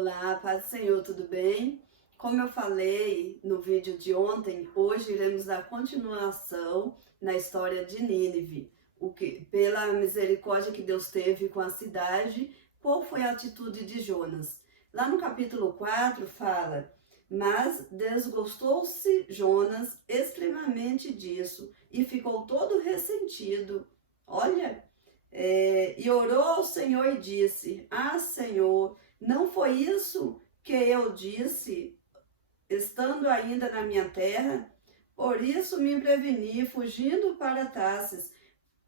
Olá, paz do Senhor, tudo bem? Como eu falei no vídeo de ontem, hoje iremos dar continuação na história de Nínive. Pela misericórdia que Deus teve com a cidade, qual foi a atitude de Jonas? Lá no capítulo 4 fala: mas desgostou-se Jonas extremamente disso e ficou todo ressentido. Olha, e orou ao Senhor e disse: Ah, Senhor, não foi isso que eu disse, estando ainda na minha terra? Por isso me preveni, fugindo para Tarsis,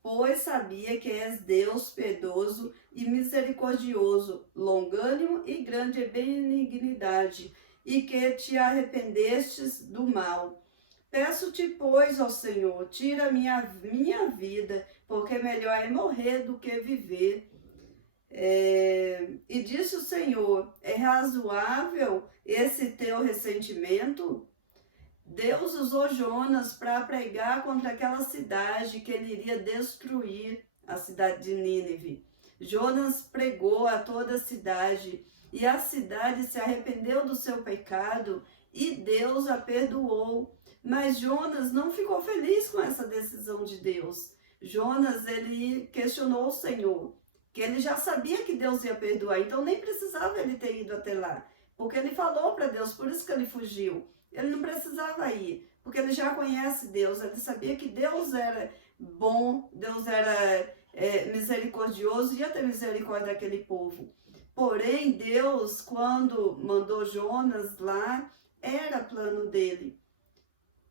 pois sabia que és Deus piedoso e misericordioso, longânimo e grande benignidade, e que te arrependestes do mal. Peço-te, pois, ó Senhor, tira minha vida, porque melhor é morrer do que viver. E disse o Senhor: é razoável esse teu ressentimento? Deus usou Jonas para pregar contra aquela cidade que ele iria destruir, a cidade de Nínive. Jonas pregou a toda a cidade e a cidade se arrependeu do seu pecado e Deus a perdoou. Mas Jonas não ficou feliz com essa decisão de Deus. Jonas, ele questionou o Senhor, que ele já sabia que Deus ia perdoar, então nem precisava ele ter ido até lá, porque ele falou para Deus, por isso que ele fugiu. Ele não precisava ir, porque ele já conhece Deus, ele sabia que Deus era bom, Deus era misericordioso, ia ter misericórdia daquele povo. Porém, Deus, quando mandou Jonas lá, era plano dele.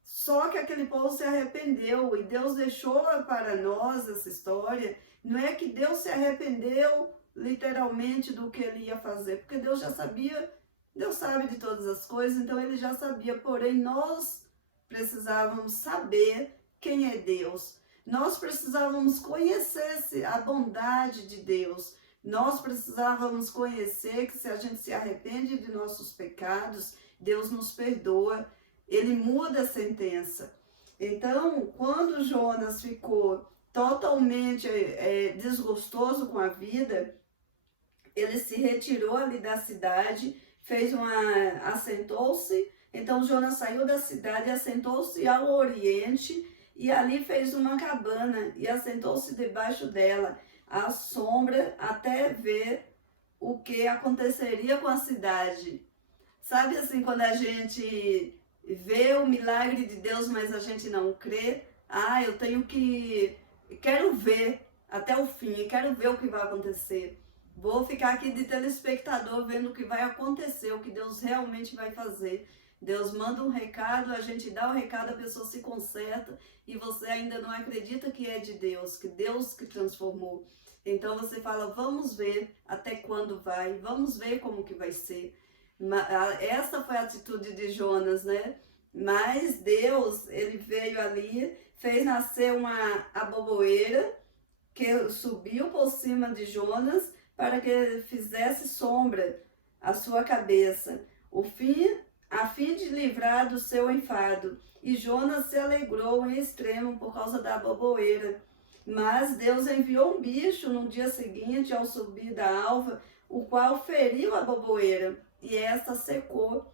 Só que aquele povo se arrependeu e Deus deixou para nós essa história. Não é que Deus se arrependeu literalmente do que ele ia fazer, porque Deus já sabia. Deus sabe de todas as coisas, então ele já sabia, porém nós precisávamos saber quem é Deus. Nós precisávamos conhecer a bondade de Deus. Nós precisávamos conhecer que se a gente se arrepende de nossos pecados, Deus nos perdoa, ele muda a sentença. Então, quando Jonas ficou totalmente desgostoso com a vida, ele se retirou ali da cidade, assentou-se. Então Jonas saiu da cidade, assentou-se ao oriente e ali fez uma cabana e assentou-se debaixo dela, à sombra, até ver o que aconteceria com a cidade. Sabe assim, quando a gente vê o milagre de Deus, mas a gente não crê? Eu quero ver até o fim, quero ver o que vai acontecer. Vou ficar aqui de telespectador vendo o que vai acontecer, o que Deus realmente vai fazer. Deus manda um recado, a gente dá o recado, a pessoa se conserta e você ainda não acredita que é de Deus, que Deus que transformou. Então você fala, vamos ver até quando vai, vamos ver como que vai ser. Essa foi a atitude de Jonas, né? Mas Deus, ele veio ali, fez nascer uma aboboeira que subiu por cima de Jonas, para que fizesse sombra à sua cabeça, a fim de livrar do seu enfado. E Jonas se alegrou em extremo por causa da aboboeira. Mas Deus enviou um bicho no dia seguinte, ao subir da alva, o qual feriu a aboboeira, e esta secou.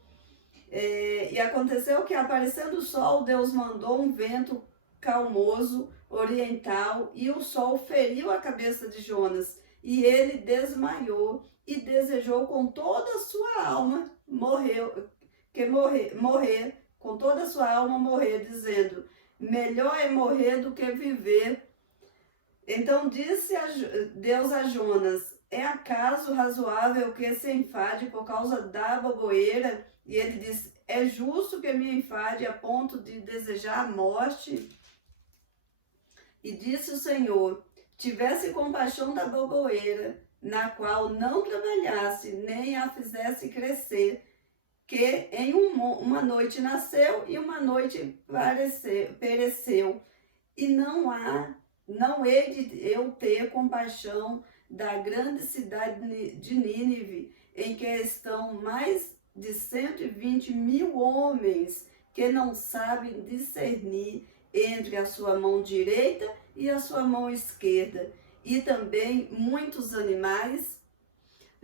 E aconteceu que, aparecendo o sol, Deus mandou um vento calmoso, oriental, e o sol feriu a cabeça de Jonas, e ele desmaiou e desejou com toda a sua alma morrer, com toda a sua alma morrer, dizendo: melhor é morrer do que viver. Então disse Deus a Jonas: é acaso razoável que se enfade por causa da aboboeira? E ele disse: é justo que me enfade a ponto de desejar a morte? E disse o Senhor: tivesse compaixão da aboboeira, na qual não trabalhasse, nem a fizesse crescer, que em uma noite nasceu e uma noite pereceu. E não hei de eu ter compaixão da grande cidade de Nínive, em que estão mais de 120 mil homens que não sabem discernir entre a sua mão direita e a sua mão esquerda, e também muitos animais.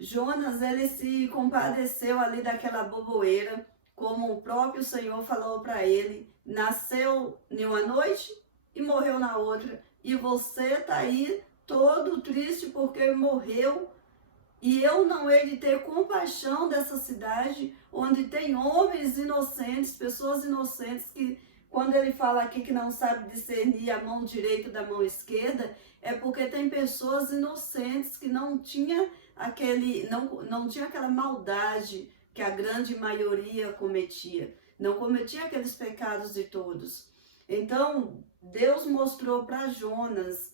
Jonas, ele se compadeceu ali daquela boboeira, como o próprio Senhor falou para ele, nasceu em uma noite e morreu na outra. E você está aí todo triste porque morreu. E eu não hei de ter compaixão dessa cidade, onde tem homens inocentes, pessoas inocentes, que quando ele fala aqui que não sabe discernir a mão direita da mão esquerda, é porque tem pessoas inocentes que não tinha não tinha aquela maldade que a grande maioria cometia. Não cometia aqueles pecados de todos. Então, Deus mostrou para Jonas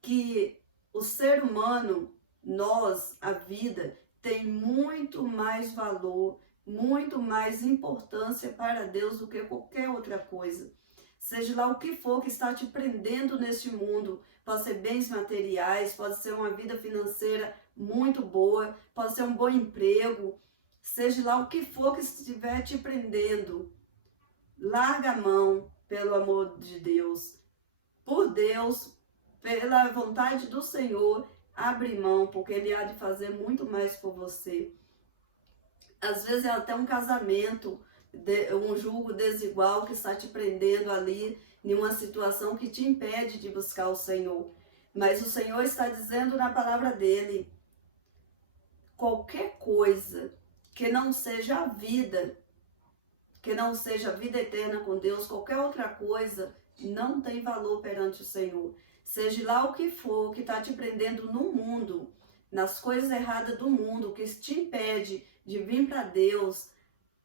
que o ser humano, nós, a vida, tem muito mais valor, muito mais importância para Deus do que qualquer outra coisa. Seja lá o que for que está te prendendo neste mundo, pode ser bens materiais, pode ser uma vida financeira muito boa, pode ser um bom emprego, seja lá o que for que estiver te prendendo, larga a mão pelo amor de Deus, por Deus, pela vontade do Senhor, abre mão, porque Ele há de fazer muito mais por você. Às vezes é até um casamento, um julgo desigual que está te prendendo ali em uma situação que te impede de buscar o Senhor. Mas o Senhor está dizendo na palavra dele, qualquer coisa que não seja a vida, que não seja a vida eterna com Deus, qualquer outra coisa não tem valor perante o Senhor. Seja lá o que for que está te prendendo no mundo, nas coisas erradas do mundo, que te impede de vir para Deus,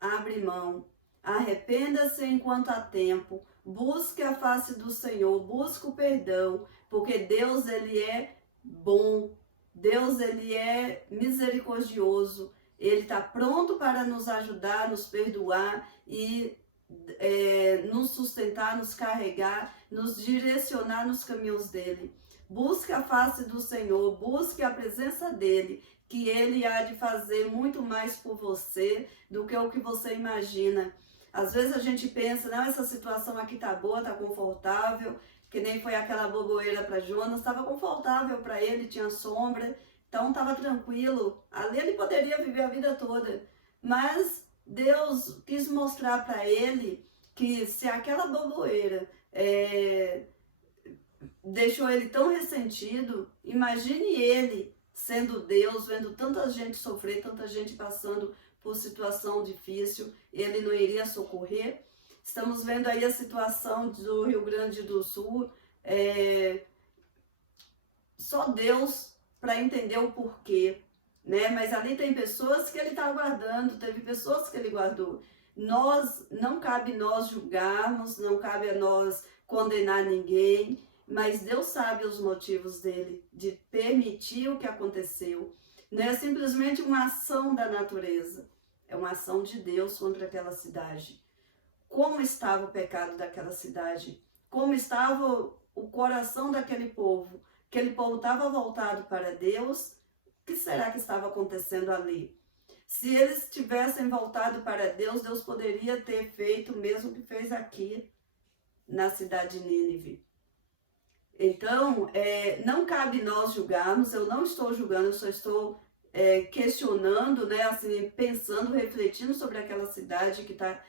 abre mão. Arrependa-se enquanto há tempo. Busque a face do Senhor, busque o perdão, porque Deus, Ele é bom. Deus, Ele é misericordioso. Ele está pronto para nos ajudar, nos perdoar e nos sustentar, nos carregar, nos direcionar nos caminhos dele. Busque a face do Senhor, busque a presença dele, que ele há de fazer muito mais por você do que o que você imagina. Às vezes a gente pensa, não, essa situação aqui tá boa, tá confortável, que nem foi aquela boboeira para Jonas, estava confortável para ele, tinha sombra, então estava tranquilo. Ali ele poderia viver a vida toda, mas Deus quis mostrar para ele que se aquela boboeira deixou ele tão ressentido, imagine ele sendo Deus, vendo tanta gente sofrer, tanta gente passando por situação difícil, ele não iria socorrer. Estamos vendo aí a situação do Rio Grande do Sul, só Deus para entender o porquê, né? Mas ali tem pessoas que ele está guardando, teve pessoas que ele guardou. Não cabe nós julgarmos, não cabe a nós condenar ninguém, mas Deus sabe os motivos dele, de permitir o que aconteceu. Não é simplesmente uma ação da natureza, é uma ação de Deus contra aquela cidade. Como estava o pecado daquela cidade? Como estava o coração daquele povo? Aquele povo estava voltado para Deus. O que será que estava acontecendo ali? Se eles tivessem voltado para Deus, Deus poderia ter feito o mesmo que fez aqui na cidade de Nínive. Então, não cabe nós julgarmos, eu não estou julgando, eu só estou questionando, né, assim, pensando, refletindo sobre aquela cidade que está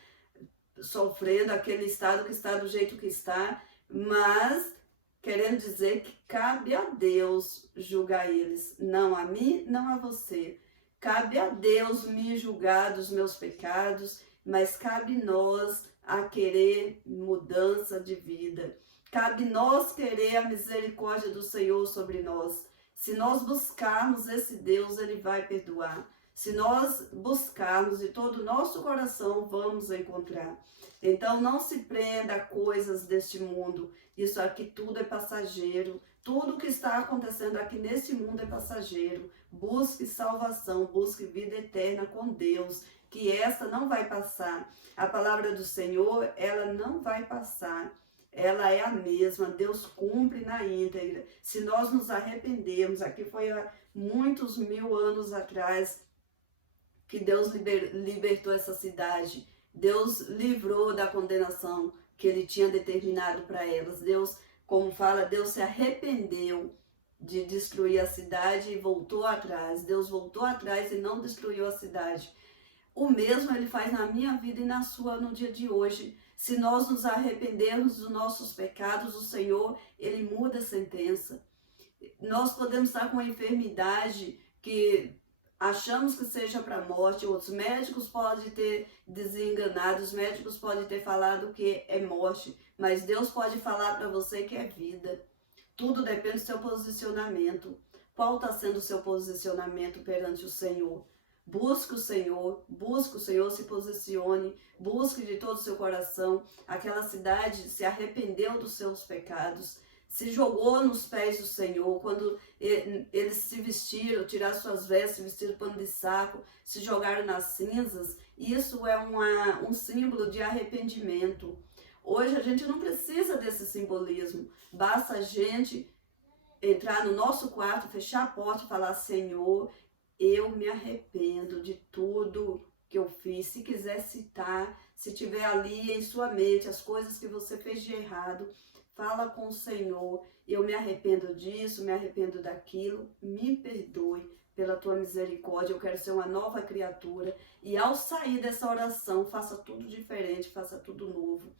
sofrendo, aquele estado que está do jeito que está, mas querendo dizer que cabe a Deus julgar eles, não a mim, não a você. Cabe a Deus me julgar dos meus pecados, mas cabe nós a querer mudança de vida. Cabe nós querer a misericórdia do Senhor sobre nós. Se nós buscarmos esse Deus, Ele vai perdoar. Se nós buscarmos de todo o nosso coração, vamos encontrar. Então não se prenda a coisas deste mundo. Isso aqui tudo é passageiro. Tudo que está acontecendo aqui neste mundo é passageiro. Busque salvação, busque vida eterna com Deus, que essa não vai passar. A palavra do Senhor, ela não vai passar. Ela é a mesma, Deus cumpre na íntegra. Se nós nos arrependermos, aqui foi há muitos 1000 anos atrás que Deus libertou essa cidade. Deus livrou da condenação que Ele tinha determinado para elas. Deus, como fala, Deus se arrependeu de destruir a cidade e voltou atrás. Deus voltou atrás e não destruiu a cidade. O mesmo Ele faz na minha vida e na sua no dia de hoje. Se nós nos arrependermos dos nossos pecados, o Senhor, Ele muda a sentença. Nós podemos estar com uma enfermidade que achamos que seja para a morte, outros médicos podem ter desenganado, os médicos podem ter falado que é morte, mas Deus pode falar para você que é vida. Tudo depende do seu posicionamento. Qual está sendo o seu posicionamento perante o Senhor? Busque o Senhor, se posicione, busque de todo o seu coração. Aquela cidade se arrependeu dos seus pecados, se jogou nos pés do Senhor. Quando eles se vestiram, tiraram suas vestes, vestiram pano de saco, se jogaram nas cinzas, isso é um símbolo de arrependimento. Hoje a gente não precisa desse simbolismo, basta a gente entrar no nosso quarto, fechar a porta e falar: Senhor, eu me arrependo de tudo que eu fiz. Se quiser citar, se tiver ali em sua mente as coisas que você fez de errado, fala com o Senhor: eu me arrependo disso, me arrependo daquilo, me perdoe pela tua misericórdia, eu quero ser uma nova criatura. E ao sair dessa oração, faça tudo diferente, faça tudo novo.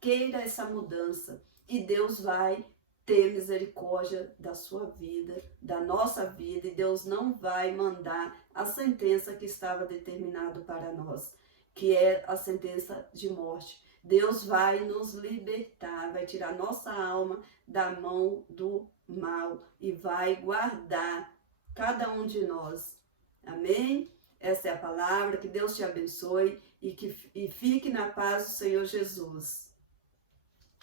Queira essa mudança e Deus vai ter misericórdia da sua vida, da nossa vida, e Deus não vai mandar a sentença que estava determinado para nós, que é a sentença de morte. Deus vai nos libertar, vai tirar nossa alma da mão do mal e vai guardar cada um de nós. Amém? Essa é a palavra. Que Deus te abençoe e fique na paz do Senhor Jesus.